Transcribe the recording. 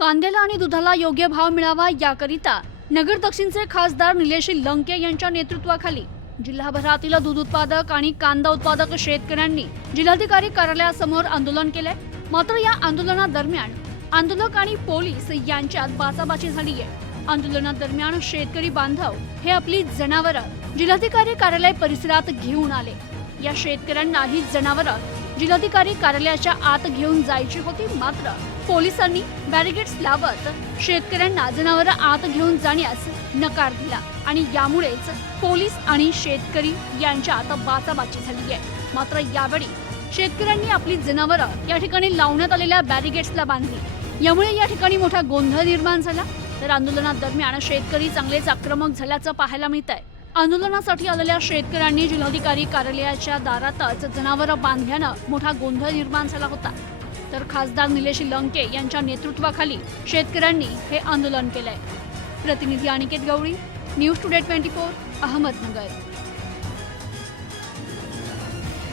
कांद्याला आणि दुधाला योग्य भाव मिळावा याकरिता नगर दक्षिणचे खासदार निलेश लंके यांच्या नेतृत्वाखाली जिल्हाभरातील दूध उत्पादक आणि कांदा उत्पादक शेतकऱ्यांनी जिल्हाधिकारी कार्यालयासमोर आंदोलन केलंय. मात्र या आंदोलनादरम्यान आंदोलक आणि पोलीस यांच्यात बाचाबाची झाली आहे. आंदोलनादरम्यान शेतकरी बांधव हे आपली जनावरं जिल्हाधिकारी कार्यालय परिसरात घेऊन आले. या शेतकऱ्यांना ही जनावरं जिल्हाधिकारी कार्यालयाच्या आत घेऊन जायची होती मात्र पोलिसांनी बॅरिगेड्स लावत शेतकऱ्यांना जनावरं आत घेऊन जाण्यास नकार दिला आणि यामुळेच पोलीस आणि शेतकरी यांच्यात बाचाबाची झाली आहे. मात्र यावेळी शेतकऱ्यांनी आपली जनावरं या ठिकाणी लावण्यात आलेल्या बॅरिगेड्सला बांधली. यामुळे या ठिकाणी मोठा गोंधळ निर्माण झाला. तर आंदोलनादरम्यान शेतकरी चांगलेच आक्रमक झाल्याचं पाहायला मिळत आहे आंदोलनासाठी आलेल्या शेतकऱ्यांनी जिल्हाधिकारी कार्यालयाच्या दारातच जनावरं बांधल्यानं मोठा गोंधळ निर्माण झाला होता. तर खासदार निलेश लंके यांच्या नेतृत्वाखाली शेतकऱ्यांनी हे आंदोलन केलंय. प्रतिनिधी Aniket Gawali news today twenty four Ahmednagar.